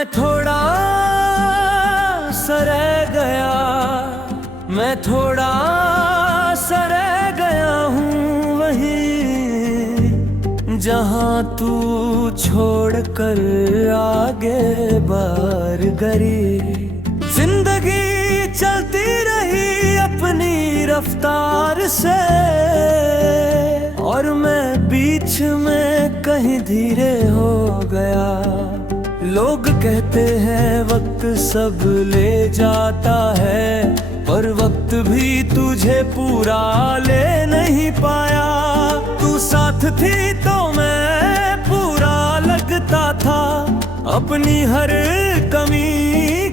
मैं थोड़ा सा रह गया, मैं थोड़ा सा रह गया हूँ वहीं जहाँ तू छोड़ कर आगे बार गई। जिंदगी चलती रही अपनी रफ्तार से और मैं बीच में कहीं धीरे हो गया। लोग कहते हैं वक्त सब ले जाता है, पर वक्त भी तुझे पूरा ले नहीं पाया। तू साथ थी तो मैं पूरा लगता था, अपनी हर कमी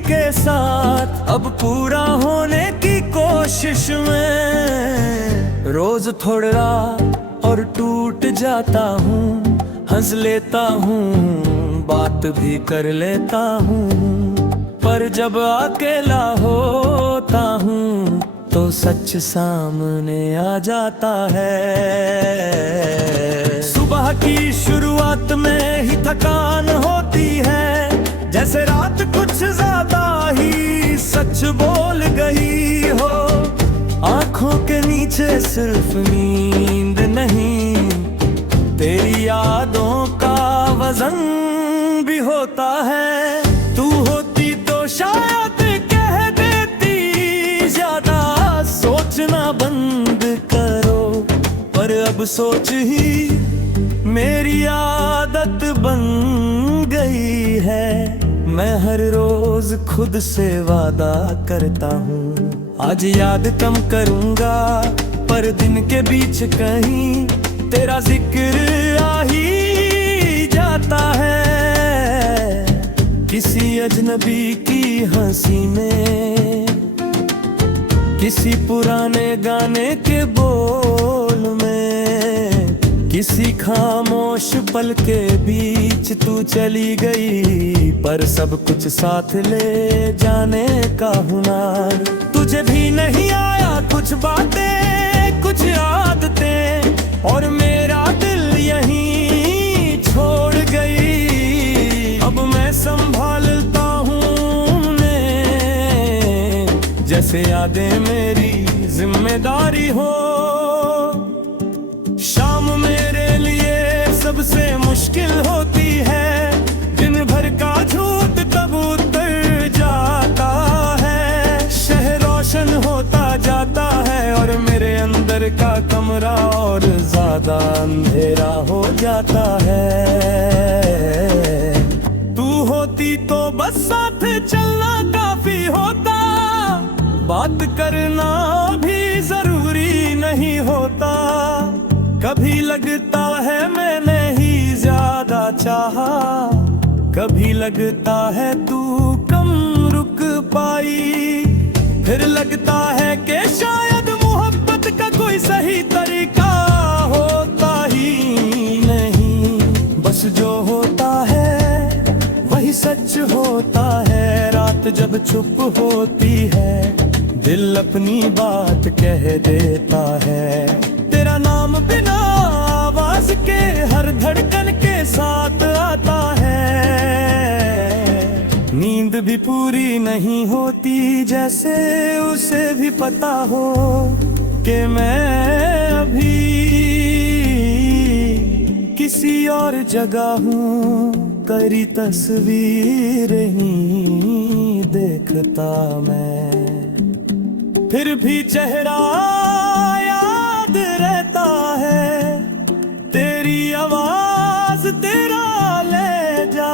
के साथ अब पूरा होने की कोशिश में। रोज थोड़ा और टूट जाता हूँ, हंस लेता हूँ, बात भी कर लेता हूँ, पर जब अकेला होता हूँ तो सच सामने आ जाता है। सुबह की शुरुआत में ही थकान होती है, जैसे रात कुछ ज्यादा ही सच बोल गई हो। आंखों के नीचे सिर्फ नींद नहीं, तेरी यादों का वजन भी होता है। तू होती तो शायद कह देती ज्यादा सोचना बंद करो, पर अब सोच ही मेरी आदत बन गई है। मैं हर रोज खुद से वादा करता हूँ, आज याद कम करूँगा, पर दिन के बीच कहीं तेरा जिक्र आ ही जाता है। किसी अजनबी की हंसी में, किसी पुराने गाने के बोल में, किसी खामोश पल के बीच तू चली गई, पर सब कुछ साथ ले जाने का हुनर। तुझे भी नहीं आया कुछ बातें, कुछ आदतें, और मेरा दिल यहीं छोड़ गई। अब मैं संभालता हूँ उन्हें, जैसे यादें मेरी जिम्मेदारी हो। शाम मेरे लिए सबसे मुश्किल होती है, दिन भर का झूठ तब उतर जाता है। शहर रोशन होता जाता है और मेरे अंदर का कमरा और ज्यादा अंधेरा हो जाता है। तू होती तो बस साथ चलना काफी होता, बात करना भी जरूरी नहीं होता। कभी लगता है मैंने ही ज्यादा चाहा, कभी लगता है तू कम रुक पाई, फिर लगता है कि शायद मोहब्बत का कोई सही तरीका होता ही नहीं। बस जो होता है वही सच होता है। रात जब चुप होती है, दिल अपनी बात कह देता है। तेरा नाम बिना आवाज के हर धड़कन के साथ आता है। नींद भी पूरी नहीं होती, जैसे उसे भी पता हो कि मैं अभी किसी और जगह हूँ। तेरी तस्वीर ही देखता मैं, फिर भी चेहरा याद रहता है। तेरी आवाज, तेरा लहजा,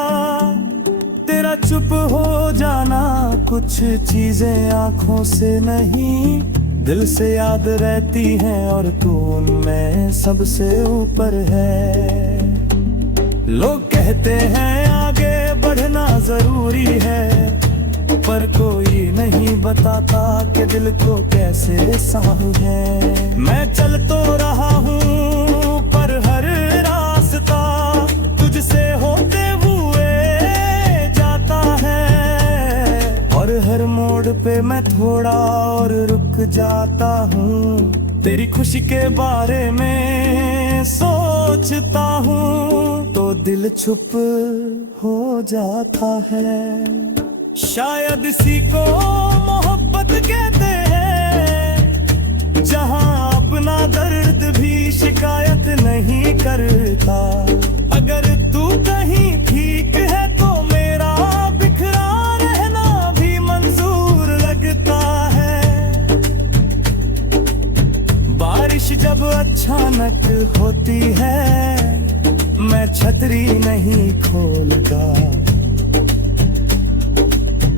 तेरा चुप हो जाना, कुछ चीजें आंखों से नहीं दिल से याद रहती हैं, और तू उनमें सबसे ऊपर है। लोग कहते हैं आगे बढ़ना जरूरी है, पर कोई नहीं बताता कि दिल को कैसे साहू है। मैं चल तो रहा हूँ पर हर रास्ता तुझसे होते हुए जाता है, और हर मोड़ पे मैं थोड़ा और रुक जाता हूँ। तेरी खुशी के बारे में सोचता हूँ तो दिल चुप हो जाता है। शायद इसी को मोहब्बत कहते हैं, जहाँ अपना दर्द भी शिकायत नहीं करता। अगर तू कहीं ठीक है तो मेरा बिखरा रहना भी मंजूर लगता है। बारिश जब अचानक होती है मैं छतरी नहीं खोलता।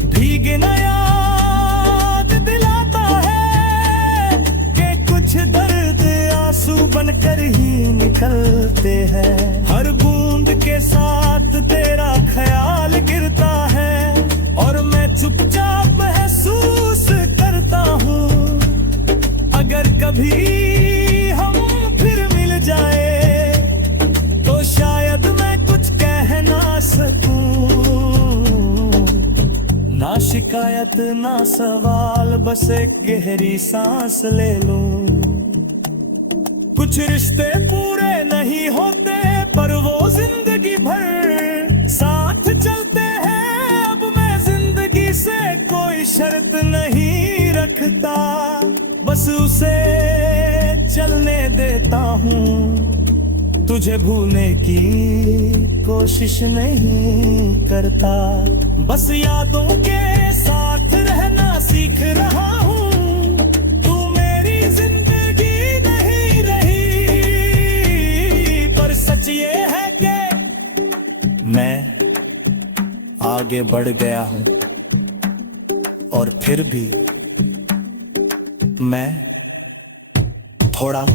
भीगना याद दिलाता है कि कुछ दर्द आंसू बनकर ही निकलते हैं। हर बूंद के साथ तेरा ख्याल गिरता है और मैं चुपचाप महसूस करता हूँ। अगर कभी हम फिर मिल जाए तो शायद मैं कुछ कह ना सकूं। ना शिकायत ना सवाल, बस एक गहरी सांस ले लूं। कुछ रिश्ते पूरे नहीं होते पर वो जिंदगी भर साथ चलते हैं। अब मैं जिंदगी से कोई शर्त नहीं रखता, बस उसे चलने देता हूँ। तुझे भूलने की कोशिश नहीं करता, बस यादों के साथ रहना सीख रहा हूँ। तू मेरी जिंदगी नहीं रही, पर सच ये है कि मैं आगे बढ़ गया हूँ और फिर भी मैं थोड़ा